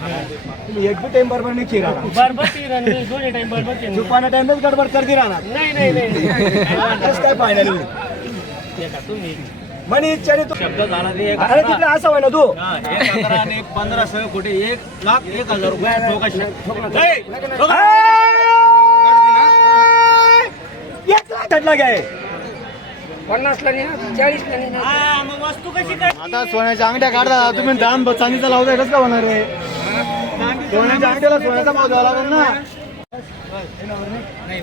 एक बी टाइम बरोबर नाही बरोबर दोन्ही टाइम टाइमच गडबड करते राहणार. नाही नाही नाही. कसं काय फायनल होईल ते का तुम्ही म्हणे इच्छाने तू शब्द झाला ते एक अरे तिकडे असं होय ना तू. हा, एक हजार आणि एक पंधराशे कोटी एक लाख एक हजार रुपये. एक लाख काय? पन्नासला नाही चाळीसला नाही. हा, मग वस्तू कशी काय आता सोन्याच्या अंगठ्या काढता तुम्ही दाम चांदीचा लावताय कसं काय होणार रे? सोन्याच्या अंगठ्याला सोन्याचा भाव द्यावा लागेल ना?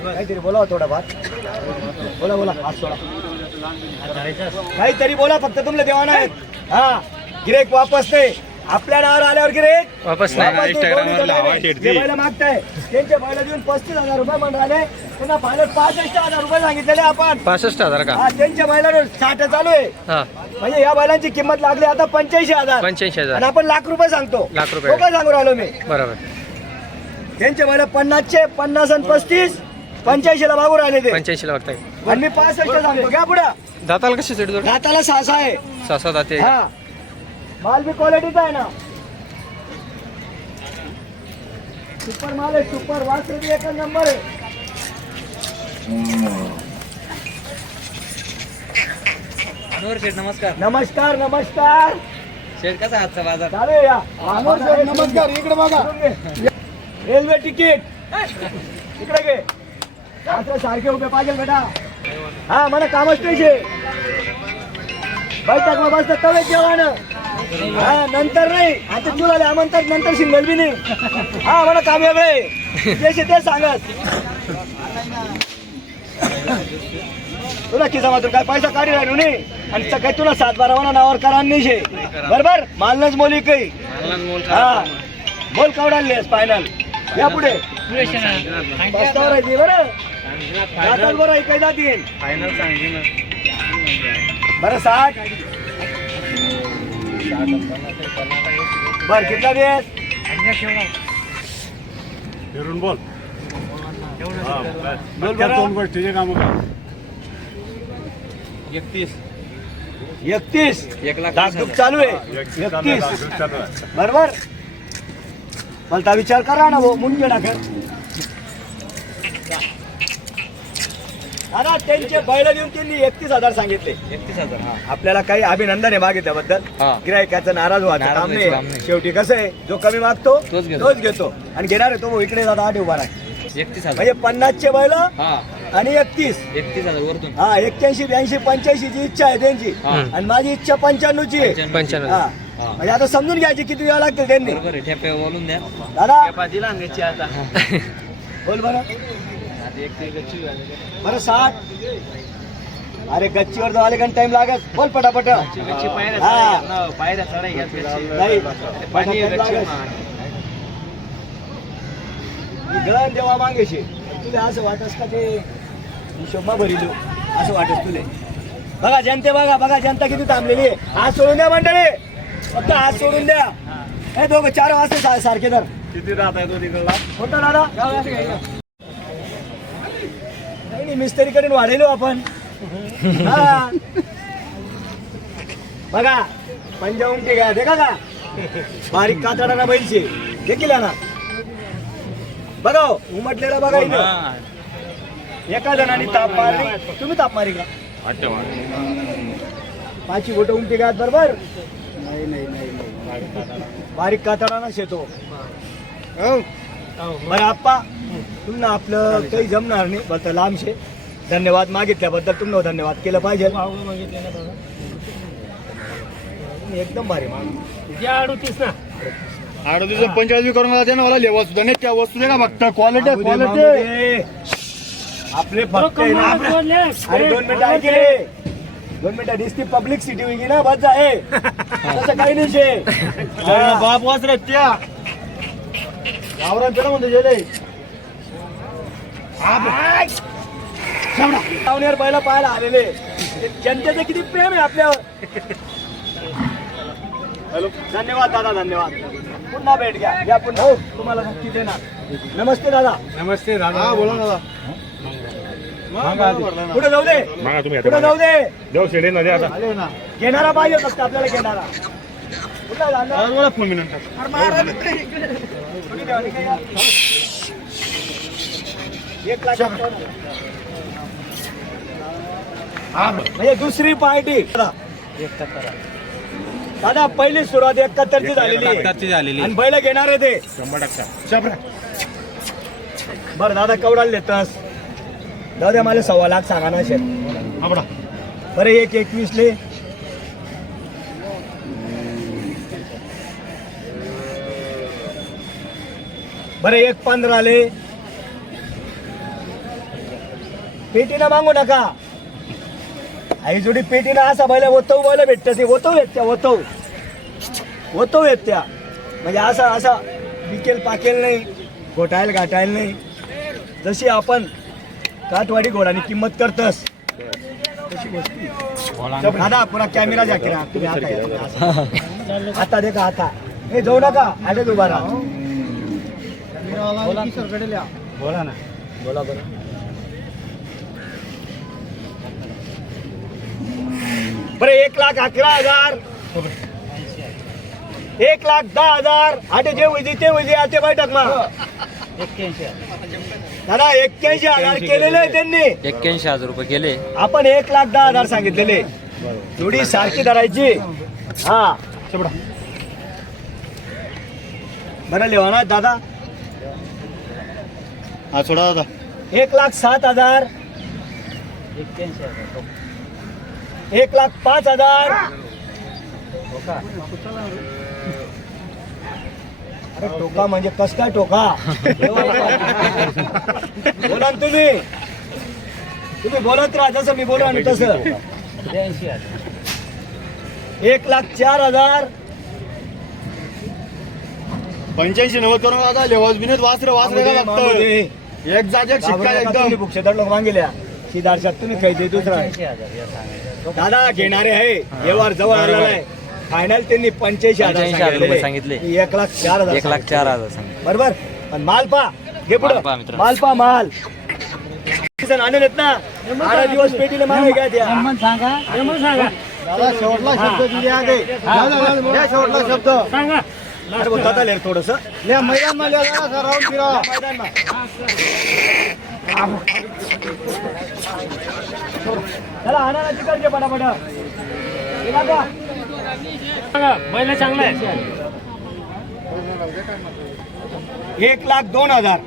काहीतरी बोला थोडाफार. बोला बोला. हात सोडा. काहीतरी बोला फक्त तुमले देवाना आहेत. हा गिरेक वापस नाही आपल्या नावावर आल्यावर गिरेक वापस नाही. बैल मागताय त्यांचे बैल देऊन पस्तीस हजार रुपये म्हणून राहिले पुन्हा फायनल पासष्ट हजार रुपये सांगितलेले आपण. पासष्ट हजार का? हा त्यांच्या बैलावर साठ चालू आहे. हा. म्हणजे या बैलांची किंमत लागली आता पंच्याऐंशी हजार. पंच्याऐंशी आणि हजार आपण लाख रुपये सांगतो. लाख रुपये. तो काय सांगू राहिलो मी. बरोबर. त्यांचे बैल पन्नासचे पन्नास आणि पस्तीस पंच्याऐंशी ला मागू राहिले ते. पंच्याऐंशी ला बघताय आणि मी पासष्ट सांगतो. घ्या पुढे. दाताला कशी सेट दाताला सहा आहे. सहा सहा दाते. हा. माल बी क्वालिटीचा आहे ना? सुपर माल आहे सुपर वासरे बी एकच नंबर आहे अनवर शेठ नमस्कार. नमस्कार नमस्कार। शेठ कसा आजचा बाजार? नमस्कार इकडे बघा. रेल्वे तिकीट इकडे घे. असं सारखे उभे पाहिजे बेटा. हा मला कामच नाही शे. बैठक मग बसतं तवे जेवण. हा नंतर नाही. आता तुला आमंतर नंतर सिंगल बी नाही. हा मला काम वेगळे जे ते सांगत. तुला खिसा मात्र काय पैसा काढी राहिलो नाही. आणि सकाळी तुला सात बारा म्हणा नावावर करा नाही शे. बरोबर? मालनच मोली काही हा. बोल कावडालेस फायनल या पुढे. बसतावर आहे ती बरं? जातात बरं ऐकाय जातील. फायनल सांगितली. ना बरं साठ. बर कितना देस फिरून बोल. बोल बरं. गोष्टीचे काम एकतीस. एकतीस? एक लाख धाकधूक चालू आहे. एकतीस बरोबर? मला विचार करा ना भाऊ मुंडके टाकर दादा त्यांचे बैल देऊन त्यांनी एकतीस हजार सांगितले. एकतीस हजार हा. आपल्याला काही अभिनंदन आहे मागितल्याबद्दल. हा. गिरायकाचं नाराज व्हायचं नाराज काम व्हायचं काम नाही. नाही. शेवटी कसं आहे जो कमी मागतो तोच घेतो. तोच घेतो. आणि घेणार आहे तो भाऊ इकडे दादा आठ उभा आहे एकतीस हजार. म्हणजे पन्नासचे बैल हा. आणि एकतीस. एकतीस हजार वरतून. हा एक्क्याऐंशी ब्याऐंशी पंच्याऐंशी ची इच्छा आहे त्यांची. हा. आणि माझी इच्छा पंच्याण्णव ची आहे पंच्याण्णव. हा. हा. म्हणजे आता समजून घ्यायची किती वेळा लागतील त्यांनी. बरोबर आहे. ठेपे बोलून द्या. दादा. दिला बोल बरं. गच्ची बरं साठ. अरे गच्चीवर जाऊ आले का? टाइम लागत बोल पटापट. हा. गळण देवा मागेशी. तुला असं वाटस का ते? हिशोबमा भरिलो. असं वाटस तुले. बघा जनते बघा बघा जनता किती थांबलेली आहे. हात सोडून द्या मंडळी. फक्त हात सोडून द्या. हे दोघं चार वाजता सारखे तर. किती राहत आहे तो तिकडला होतं दादा मिस्त्री करून वाढेलो आपण. हा. बघा पंजा उमटी घ्या देखा का बारीक कातडाना बैलचे देखील ना बघा हो, उमटलेला बघा इथं. एका जणांनी ताप मारली. तुम्ही ताप मारी का? पाची बोट उमटी घ्या बरोबर? नाही नाही नाही बारीक कातडाना शेतो हो. बरं आप्पा. तुम्हाला आपलं काही जमणार नाही बरं लांब शे धन्यवाद मागितल्याबद्दल तुम्हाला धन्यवाद केलं पाहिजे. तुम्ही एकदम भारी माग द्या अडतीस ना. अडतीस पंचाळीस बी करून मला लेवा सुद्धा नाही त्या वस्तू दे फक्त? क्वालिटी क्वालिटी आपले फक्त आहे ना, अरे दोन मिनिटं दोन मिनिटं दिसती पब्लिक सिटी होईल ना बस आहे तसं काही नाही शे. हा. बाप वाच रे त्या. गावरान त्याला म्हणतो जे पाहुण्यावर पहिला पाहायला आलेले. जनतेचं किती प्रेम आहे आपल्यावर. हॅलो. धन्यवाद दादा धन्यवाद. पुन्हा भेट घ्या. या पुन्हा हो. तुम्हाला नक्की देणार. नमस्ते दादा. नमस्ते दादा. हा बोला दादा. पुढे जाऊ दे. पुढे जाऊ दे. देव शेडे नदी आता. घेणारा पाहिजे फक्त आपल्याला घेणारा. कुठला फोन मिनिट म्हणजे दुसरी पार्टी. दादा पहिली सुरुवात एकाहत्तरची झालेली झालेली आणि बैल घेणार आहे ते. शंभर टक्का. बरं दादा कवडाल देतस. द्या मला सव्वा लाख सांगा ना शेत बरं एक एकवीसले. बरं एक पंधराले. पेटीनं मागू नका. आई जोडी पेटीनं असा बैल ओतव बैल भेटत ते ओतव येत त्या ओतव. ओतव येत त्या. म्हणजे असा असा विकेल पाकेल नाही घोटायल गाठायल नाही. जशी आपण काठवाडी घोडानी किंमत करतस तशी गोष्टी. दादा पुरा कॅमेरा जा की तुम्ही आता या. आता देखा आता. हे जाऊ नका. उभा राहा. बोला ना. बोला बरं. बरं एक लाख अकरा हजार. एक लाख दहा हजार. आटे जे वैदी ते वैदी आते बैठक मा दादा एक्क्याऐंशी हजार केलेले आहे त्यांनी. एक्क्याऐंशी हजार रुपये गेले आपण एक लाख दहा हजार सांगितलेले. जोडी सारखी धरायची. हा. बरं लिहा दादा. हा सोडा दादा. एक लाख सात हजार. एक लाख पाच हजार. अरे टोका म्हणजे कस काय टोका? बोला ना तुम्ही. तुम्ही बोलत राहा जसं मी बोला ना तसं. एक लाख चार हजार. पंच्याऐंशी नव्वद करून दादा लेवाज बिनेत वासरे वासरे का मामुली. लागतं एक जाग एक शिक्का एकदम. भुक्षेदार लोक मागेल्या सिद्धार्थात तुम्ही खायचे दुसरा आहे. दादा घेणारे आहे व्यवहार जवळ आलेला आहे फायनल त्यांनी पंच्याऐंशी हजार 85,000 रुपये सांगितलेले. सांगितले. एक लाख चार हजार एक लाख चार हजार सांग बरोबर पण माल पा घे पुढं माल. माल पा माल आणून येत ना बारा दिवस पेटीला मागे घ्या त्या सांगा नेमून सांगा शेवटला शब्द दिले आहे शेवटला शब्द सांगा थोडस ले मैदान चला आणा ना तिकडचे पटापट. बैल चांगला आहे. एक लाख दोन हजार.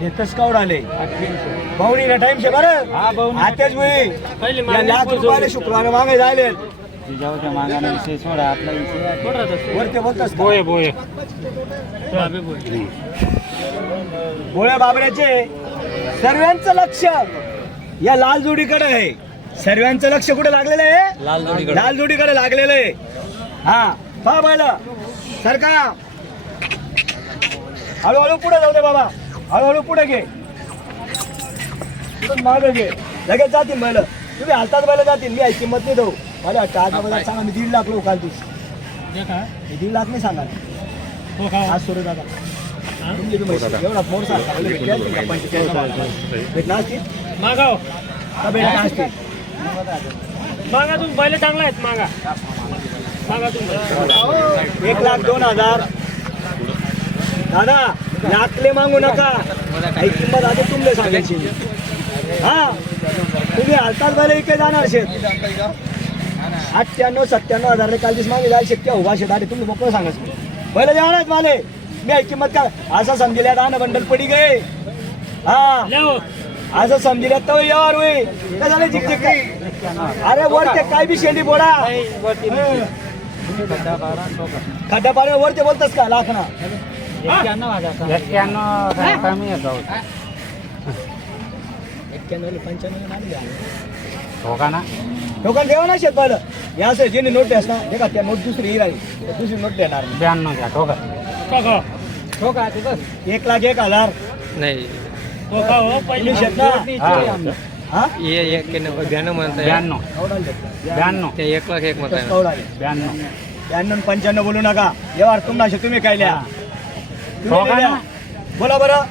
देतच कावड आले भाऊनी टाइम शे बरं. आतेच मागणी लाख रुपयाला शुक्रवार मागे जायले वरते बोलतस का? बोये बोये. बाबे बोये भोळ्या बाबऱ्याचे सर्वांचं लक्ष या लाल जोडीकडे आहे. सर्वांचं लक्ष कुठे लागलेलं आहे? लाल जोडीकडे. लाल जोडीकडे लागलेलं आहे. हा पहा बैल सरका हळूहळू पुढे जाऊ दे बाबा. हळूहळू पुढे घे. मागे घे. लगेच जातील बैल. तुम्ही हालतात बैल जातील. मी किंमत नाही देऊ. मला वाटतं आज बाबा सांगा मी दीड लाख लोक काल मी दीड लाख नाही सांगा हो का? आज सुरू दादा तुमची बी माहिती. एवढा सारखा. बैल भेटले असतील मागाव. का भेटला असतील? मागा तुम्ही. बैल चांगला आहेत मागा. मागा तुम्ही. एक लाख दोन हजार. दादा लाखले मागू नका. काही किंमत आधी तुमले सांगायची. हा. तुम्ही हालतात झाले इकडे जाणार शेत अठ्ठ्याण्णव सत्त्याण्णव हजार काल दिवस मागे जायचे शक्य उभा शेत आधी तुम्ही मोकळं सांगायचं. पहिले जाणारच माले. मी ऐक किंमत का असं समजेल दाना बंडल पडी गए. हा. लेव असं समजेल तर यावर होई. काय झालं जिक जिक अरे वर ते काय बी शेंडी बोडा. खड्डा पाड्या वर ते बोलतस का? लाख ना एक्क्याण्णव पंच्याण्णव नाव द्या. लोकांना देवा ना शेत पाहिलं. या असं ज्यांनी नोट द्यास ना देखा त्या नोट दुसरी ही राहील दुसरी नोट देणार बघा एक लाख एक हजार. नाही. हो का हो पहिले तुम्ही शेत ना हा? हे एक ब्याण्णव म्हणताय. कवडाल देतो. ते एक लाख एक म्हणताय. ना कवडाल. ब्याण्णव. पंच्याण्णव बोलू नका. व्यवहार तुम्हाला तुम्ही काय लिहा तुम्ही लिहा. बोला बरं.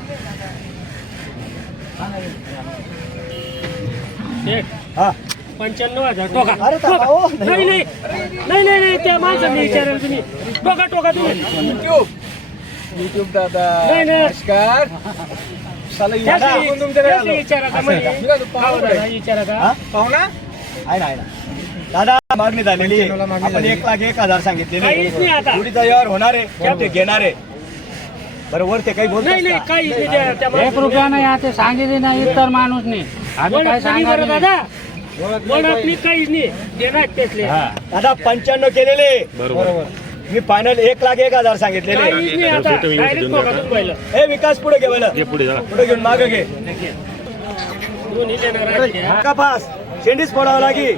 हा. पंच्याण्णव हजार. टोका. अरे थांबा. टोका. नाही नाही नाही. नाही नाही त्या माणसाने विचारायला तुम्ही. टोका टोका तुम्ही. युट्यूब दादा नाही नाही. नमस्कार. विचारा का दादा, विचारा का? हा? पाहुणा आहे ना आहे ना. दादा मागणी झालेली आहे. आपण एक लाख एक हजार सांगितलेले काहीच नाही आता. जोडीचा व्यवहार होणार आहे. ते घेणार आहे. बरोबर ते काही बोलत नाही नाही काहीच नाही. त्या- त्या एक माणसाने. रुपया नाही आता सांगितले नाही इतर माणूस नाही आम्ही ओळख काय नाही सांगा बरं दादा. ओळख नाही काहीच नाही. देणार त्यातले दादा पंच्याण्णव केलेले. बरोबर. मी फायनल एक लाख एक हजार सांगितलेले. काहीच नाही आता. डायरेक्ट टोकातून पाहिलं हे विकास पुढे घे बरं. पुढे घेऊन मागे घे. दोन्ही देणार आहे त्या. कपास शेंडीच फोडावं लागी.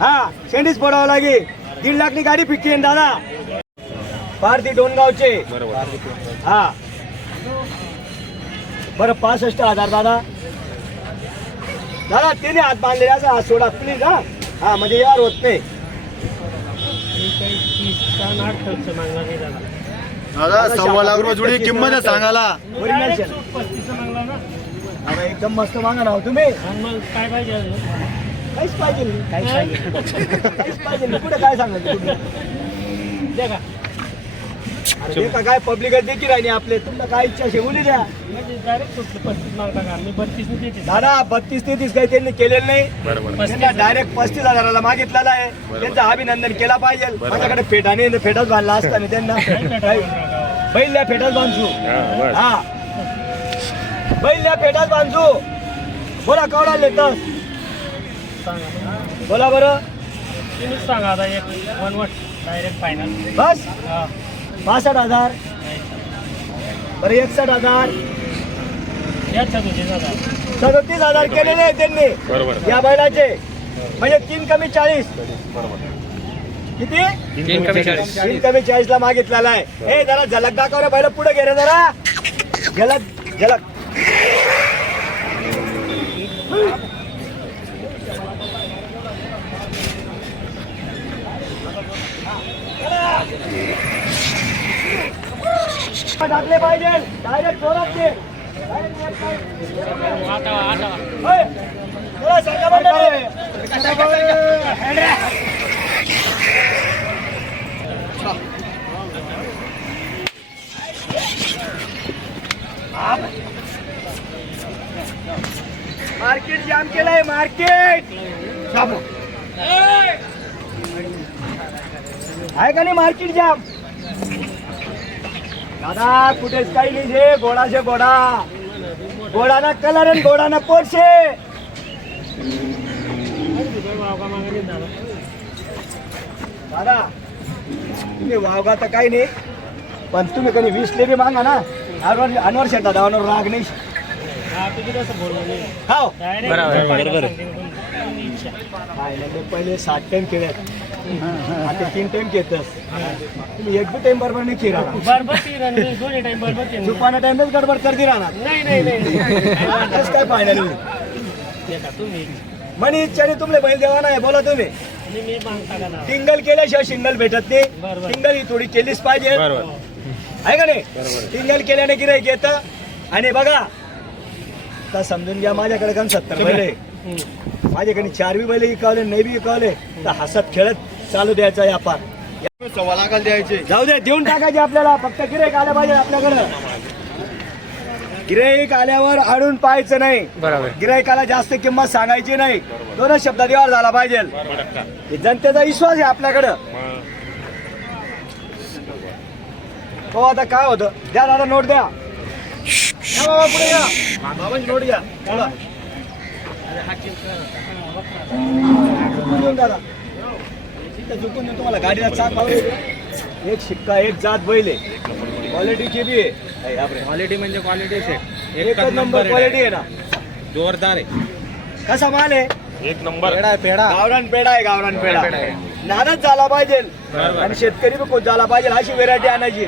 हा शेंडीच फोडावं लागी. दीड लाखनी गाडी फिक्की आहे ना दादा? पार ती डोनगावचे हा. बरं पासष्ट हजार दादा. दादा तिने हात बांधले असं हात सोडा प्लीज हा. हा म्हणजे यार होत नाही. दादा दादा सव्वा लाख रुपये जोडी किंमत आहे सांगायला. शेण. एकदम मस्त मागा ना हो तुम्ही? काहीच पाहिजे नाही. काहीच पाहिजे काहीच पाहिजे नाही. कुठे काय सांगायचं? कुठे? द्या का अरे ते का काय पब्लिक देखील राहिली आपले. तुमला काय इच्छा शेवली द्या. म्हणजे डायरेक्ट सुटलं पस्तीस मागता का मी बत्तीस दादा बत्तीस तेहतीस काही त्यांनी केलेलं नाही. त्यांना डायरेक्ट पस्तीस हजाराला मागितलेला आहे. त्यांचं अभिनंदन केला पाहिजे. माझ्याकडे फेटाने फेटाच बांधला असता ना त्यांना. काही- बैल्या फेटाच बांधू. हा बैल्या फेटाच बांधू. बोला कवडा लेतस सांगा बोला बरं. तुम्हीच सांगा आता एक वन वट डायरेक्ट फायनल बस. पासष्ट हजार. बरं एकसष्ट हजार. सदतीस हजार. केलेले आहे त्यांनी. या बैलाचे. म्हणजे तीन कमी चाळीस. किती? तीन कमी चाळीस. तीन कमी चाळीस ला मागितलेला आहे. हे जरा झलक दाखव रे बैल पुढे घे रे जरा. झलक झलक. टाकले पाहिजे. डायरेक्ट जोरात ते आता मार्केट जाम केलंय मार्केट. आहे का नाही मार्केट जाम? दादा कुठेच काही नाही जे घोडाचे घोडा घोडाना कलर आणि घोडाना पोरशे दादा तुम्ही वावगा तर काही नाही. पण तुम्ही कधी वीस लेबी मागा ना अनवर अनवर शेट दादा अनवर राग नाही. हा बरोबर, पहिले सात टाइम केले. आता तीन टाइम घेतस. तुम्ही एक बी टाइम बरोबर नाही बरोबर दोन्ही टाइम बरोबर टाइमच गडबड करते राहणार. नाही नाही नाही. काय फायनल देता तुम्ही. मनी इच्छाने तुमले बैल देवा नाही बोला तुम्ही. आणि मी मागता का ना. सिंगल केल्याशिवाय सिंगल भेटत नाही. बरोबर. सिंगल ही थोडी केलीच पाहिजे. आहे का नाही? सिंगल केल्याने गिराईक येत. आणि बघा तर समजून घ्या माझ्याकडे काम सत्तर बैल आहे. हम्म. माझ्याकडे चार बी बैल विकावले नाही बी विकावले तर हसत खेळत चालू द्यायचा व्यापार सव्वा लाखाला द्यायचे. जाऊ दे देऊन टाकायचे आपल्याला. फक्त गिराईक आलं पाहिजे आपल्याकडं. गिराईक आल्यावर अडून पाहायचं नाही. बरोबर. गिरायकाला जास्त किंमत सांगायची नाही. दोनच शब्दात व्यवहार झाला पाहिजे. हे जनतेचा विश्वास आहे आपल्याकडं. हो आता काय होतं? द्या दादा नोट द्या. या बाबा पुढे या. बाबांची नोट घ्या. बोला. दादा देऊन तुम्हाला गाडीला चाक पाहू एक शिक्का एक जात बैल. आहे क्वालिटीची बी आहे. क्वालिटी म्हणजे क्वालिटी सेट एकच नंबर क्वालिटी आहे ना. जोरदार आहे. कसा माल आहे? पेडा आहे पेडा गावरान पेडा आहे गावरान पेडा पेढा. आहे. नादच झाला पाहिजे. आणि शेतकरी बी खूप झाला पाहिजे अशी व्हेरायटी आणायची.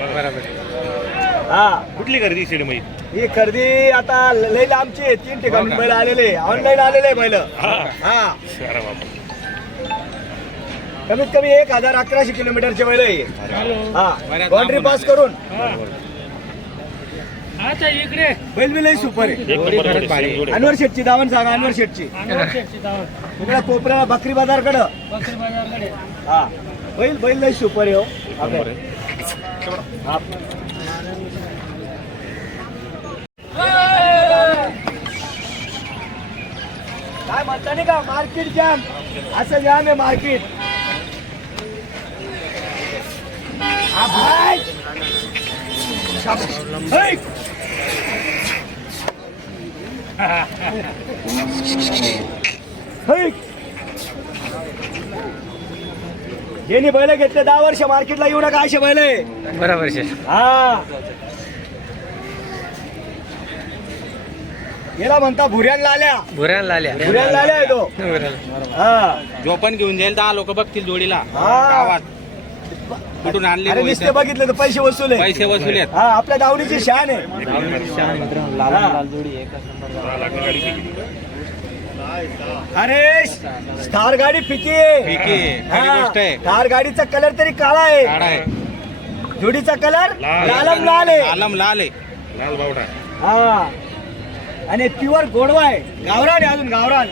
हा. कुठली खरेदी शेडमध्ये ही खरेदी आता लई लांबची आहे. तीन ठिकाणी बैल आलेले ऑनलाईन आलेले बैल. हा. कमीत कमी एक हजार अकराशे किलोमीटरचे आहे. हॅलो. हा बाउंड्री पास करून. हा. आता इकडे. बैल सुपर आहे. अनवर शेटची दावण सांगा अनवर शेटची अनवर शेठची दावण. तिकडे कोपऱ्याला बकरी बाजारकडं. बकरी बाजारकडे. हा. बैल बैल लई सुपर आहे हो. हा. काय म्हणता नाही का? मार्केट जाम असं जाम आहे मार्केट हा भाई शाबास. है. है. यांनी बैल घेतले दहा वर्ष मार्केटला येऊ नका असे बैल. बरोबर हा. याला म्हणता भुऱ्याला आल्या भुऱ्याला आल्या भुऱ्याला आल्या आहे तो. हा. जो पण घेऊन जाईल दहा लोक बघतील जोडीला. हा. गावात. कुठून आणले अरे नुसते बघितले तर पैसे वसूल आहे पैसे वसुलेत हा आपल्या दावणीची शान आहे. हा. अरे स्टार गाडी फिकी फिकी आहे. खरी गोष्ट आहे. स्टार गाडीचा कलर तरी काळा आहे. काढा आहे. जोडीचा कलर लालम लाल आहे. आलम लाल आहे. हा. आणि प्युअर गोडवा आहे. गावरान आहे अजून गावरान.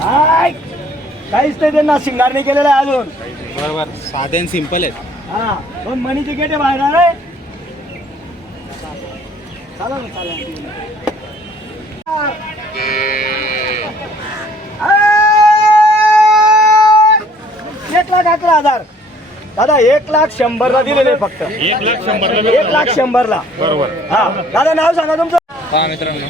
हाय. काहीच नाही त्यांना शिंगार नाही केलेला आहे अजून. बरोबर साधे आणि सिंपल आहेत. हा दोन मनी तिकीट आहे बाहेर आहे चाला ना चाला आय! एक लाख अकरा हजार. दादा एक लाख शंभरला दिलेले फक्त. एक लाख शंभरला एक लाख शंभरला. बरोबर. हा. दादा नाव सांगा तुमचं. पहा मित्रांनो.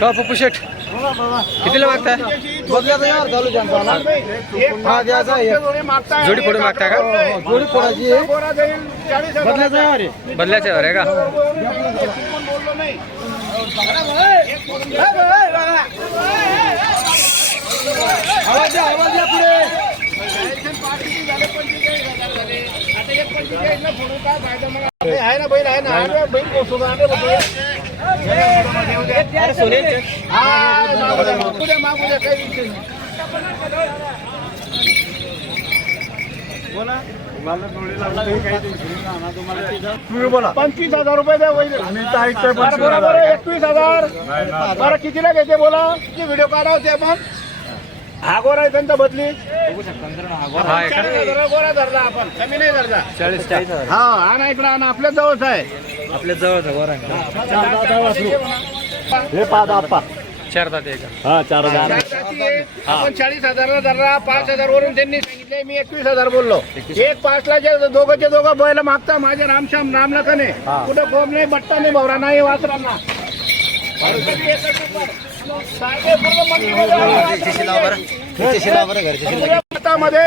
का हो, पप्पू शेठ? कितीला मागताय? जोडी फोडून मागताय का? बदल्याच्या बदलायचा आहे का? आवाज द्या आवाज द्या पुढे आहे ना बैल आहे ना बैल बहीण पोहोचतो आम्ही द्या मागू द्या काही बोला तुम्ही बोला. पंचवीस हजार रुपये द्या वैद्य बरोबर एकवीस हजार. बरं कितीला घेते बोला? किती व्हिडिओ काढा होते आपण? हा गोरा आहे त्यांचा बदली. हा गोरा धरला आपण. कमी नाही धरला. चाळीस चाळीस हा आणा इकडे आणा. आपल्या जवळच आहे. आपल्या जवळचा गोरा आहे. हे पाच आप्पा चार दाते आहे का हा चार हजार आपण चाळीस हजारला धरला पाच हजार वरून त्यांनी सांगितले मी एकवीस हजार बोललो. एक पाचला जे दोघंचे दोघं बैल मागता माझे रामश्याम राम लखने कुठं फोम नाही बट्टा नाही भवरा नाही वासरांना. सारखे पूर्ण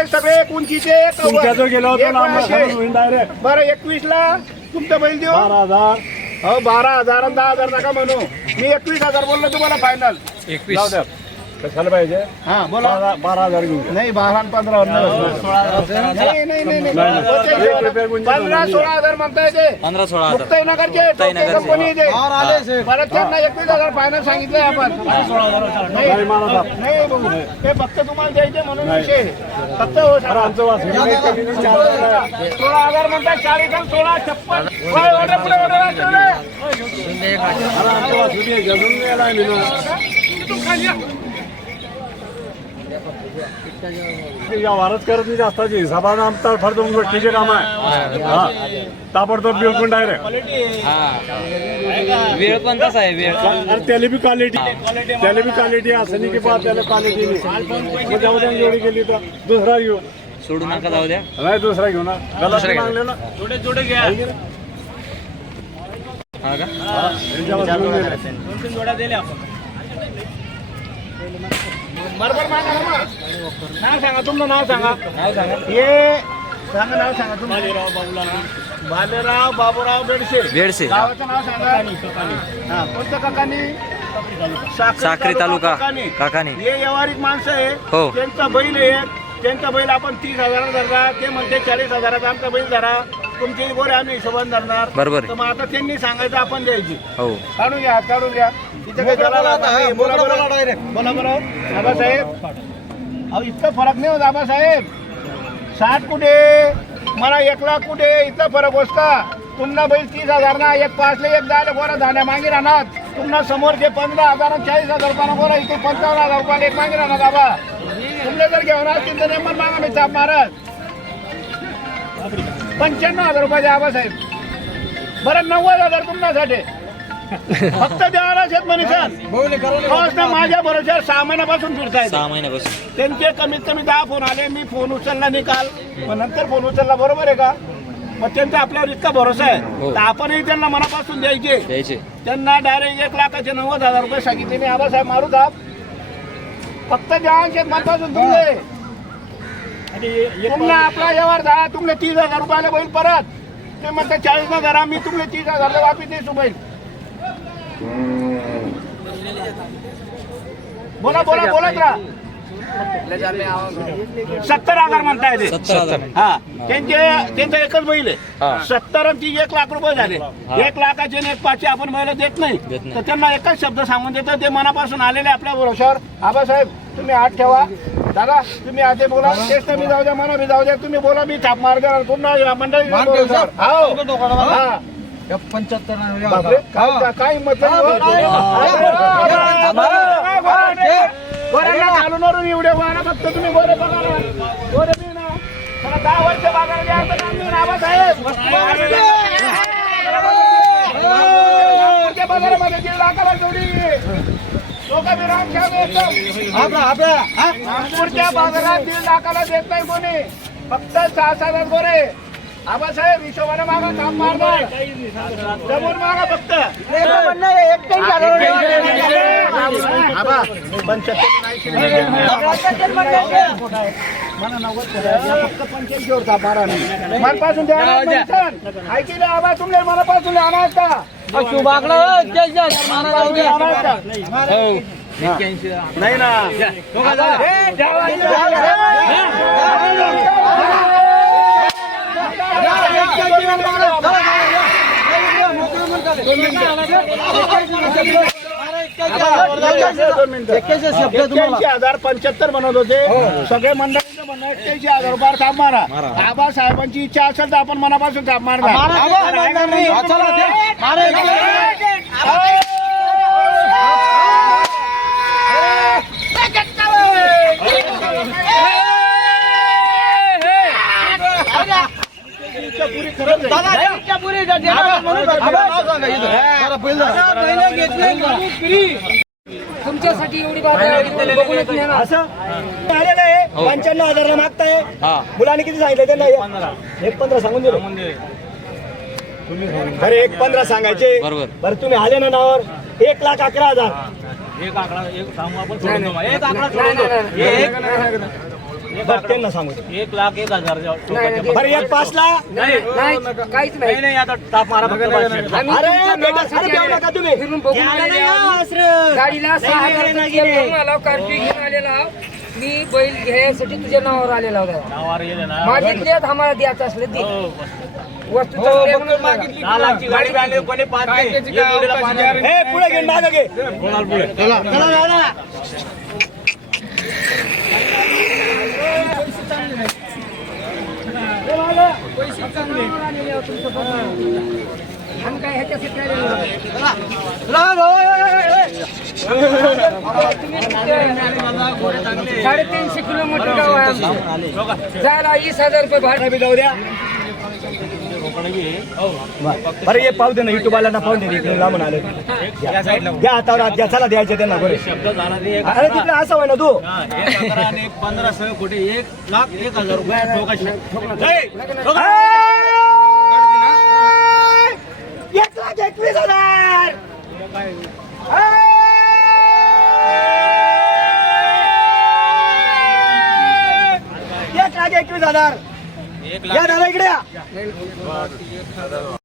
सगळे उंचीचे तुमच्या गेलो होतो ना आम्हाला असे. होईल डायरेक्ट बरं एकवीस ला तुमचं बैल देऊ. बारा हजार. हो बारा हजार आणि दहा हजार नका म्हणू. मी एकवीस हजार बोललो तुम्हाला फायनल एकवीस. कशाला पाहिजे? हा बोला. बारा बारा हजार घेऊन नाही बारा आणि पंधरा नाही नाही नाही नाही पंधरा सोळा हजार म्हणता येते पंधरा सोळा मुक्ताई नगरचे टोके कंपनी परत त्यांना एकवीस हजार फायनल सांगितलंय आपण. नाही नाही मला. नाही भाऊ. ते फक्त तुम्हाला द्यायचे म्हणून विषय. फक्त हो आमचं हजार आहे. सोळा हजार म्हणतात चाळीस आणि सोळा छप्पन. order पुढे order? अरे आमचं नाही आला ना. ते व्यवहारच करत नाही जास्त हिसाबानं आमचा फार दोन गोष्टीचे काम आहे. हा. ताबडतोब बिलकुल डायरेक्ट वेळ पण तसा आहे वेळ अरे त्याला बी क्वालिटी त्याला बी क्वालिटी असं नाही की बा त्याला क्वालिटी नाही. जाऊ द्या जोडी गेली तर दुसरा घेऊ. सोडू नका जाऊ द्या. नाही दुसरा घेऊ ना. गलास. मागले ना. जोडे जोडे घ्या? हा का. दोन तीन जोड्या दिल्या आपण. बरोबर. नाव सांगा तुमचं नाव सांगा. नाव सांगा. हे सांगा नाव सांगा तुमचं. बालेराव बाबूराव बेडशे. वेडसे गावाचं नाव सांगा. हा कोणत्या काकांनी? साक्री तालुका काकांनी. हे व्यवहारिक माणसं आहे. हो. त्यांचा बैल आहे. त्यांचा बैल आपण तीस हजाराचा धरला. ते म्हणते चाळीस हजाराचा आमचा बैल धरा. तुमचे गोरे आम्ही हिशोबान धरणार. बरोबर. तर मग आता त्यांनी सांगायचं आपण द्यायची. हो. काढून घ्या काढून घ्या. काही दलाल. बोला बरं. बोला बरं. आबासाहेब अहो इतका फरक नाही होत आबासाहेब साठ कुठे? मला एक लाख कुठे? इतका फरक का? तुम्हाला बैल तीस हजार ना एक पाचले एक दहा गोरा धान्या मागे राहणार. तुम्हाला समोर जे पंधरा हजार आणि चाळीस हजार रुपयानं गोरा इथे पंचावन्न हजार रुपयाला एक मागे राहणार बाबा. तुमले जर घेऊन असतील तर नेमन मागा मी चाप मारत. पंच्याण्णव हजार रुपयाचे आबासाहेब बरं नव्वद हजार तुमच्यासाठी. फक्त द्यायला शेत मनीषान माझ्या भरोश्यावर सहा महिन्यापासून फिरतायत सहा महिन्यापासून. त्यांचे कमीत कमी दहा फोन आले मी फोन उचलला नाही काल. मग नंतर फोन उचलला बरोबर आहे का? मग त्यांचा आपल्यावर इतका भरोसा आहे. हो. तर आपणही त्यांना मनापासून द्यायचे. द्यायचे. त्यांना डायरेक्ट एक लाखाचे नव्वद हजार रुपये सांगितले. मी आबासाहेब मारू दाब फक्त शेत मनापासून तुमचे तुमने आपला व्यवहार झाला तुमने तीस हजार रुपयाला बैल परत. ते म्हणते चाळीस हजार मी तुमने तीस हजार वापिस देसू बैल बोला बोला बोलत राहा सत्तर हजार म्हणताय ते. सत्तर हजार हा. त्यांचे त्यांचा एकच बैल हा. आहे सत्तर आणि ती एक लाख रुपये झाले. एक लाखाचे आणि एक पाचशे आपण बैल देत नाही. तर त्यांना एकच शब्द सांगून देतो. ते मनापासून आलेले आपल्या भरोशावर आबासाहेब तुम्ही हात ठेवा. दादा तुम्ही आते बोला. टेस्ट मी जाऊ द्या मना मी जाऊ द्या. तुम्ही बोला मी थाप मार्ग पुन्हा मंडळी हो. हा. बापरे, काय- मतलब वरून एवढे वारा फक्त तुम्ही गोरे बघा ना. गोरे बी ना. मला दहा वर्ष बाजारात यायचं काम नाही ना, आबासाहेब. नागपूरच्या बाजारामध्ये दीड लाखाला जोडी लोकं राम खेळ. नागपूरच्या बाजारात दीड लाखाला देत नाही कोणी फक्त सहा सहा गोरे आबासाहेब हिशोबाने मागा काम मारणार. समोर मागा फक्त. आबा, पंच्याहत्तर नाही केले. मला नव्वद करायचं, फक्त पंच्याऐंशीवर था मारा नाही. मनापासून द्या ना, म्हणसान. ऐकिले आबा तुमले मनापासून आणायच का? का? नाही ना. एक्क्याऐंशी हजार पंच्याहत्तर म्हणत होते सगळे मंडळीचं म्हणणं एक्क्याऐंशी हजार रुपयावर थाप मारा आबा साहेबांची इच्छा असेल तर आपण मनापासून थाप तुमच्यासाठी एवढी आलेलं आहे. पंच्याण्णव हजारला मागताय. हा. मुलांनी किती सांगितलं त्यांना? एक पंधरा. सांगून दिलं. अरे एक पंधरा सांगायचे. बरोबर. बरं तुम्ही आले ना नावावर. एक लाख अकरा हजार. एक आकडा एक सांगू आपण. एक आकडा. एक बरं त्यांना सांगू एक लाख एक हजार द्या. बरं एक पाचला नाही नाही काहीच नाही नाही नाही आता ताप मारा फक्त पाचशे. आम्ही अरे तुमच्या बेटा, नावासाठी अरे देऊ आले. नका तुम्ही. फिरून बघून आलेले आहोत. गाडीला सहा हजाराचं तेल भरून आलो, कार्पी घेऊन आलेला आहो. मी बैल घ्यायसाठी तुझ्या नावावर आलेला होता नावावर गेले ना मागितले आम्हाला द्यायचं असलं दे हो, वस्तू चांगली आहे म्हणून मागा. दहा लाखची गाडी बी आणली, कोणी पाच नाही. एक जोडीला पाच आहे. हे पुढे घे मागे घे पुढे. नाही. साडेतीनशे किलोमीटर गाव आहे जायला वीस हजार रुपये भाडं जाऊ द्या. बरं ये पाहू दे ना युट्यूब वाल्यांना पाहू दे इकडे लांबून आले. या साईडला द्या हातावर हात चला द्यायचे त्यांना बरे. अरे तिकडे असं होय ना तू. हा, एक अकरा आणि एक पंधरा सह कोटी एक लाख एक हजार रुपये. एक लाख एकवीस हजार! एक लाख एकवीस हजार! या दादा इकडे या.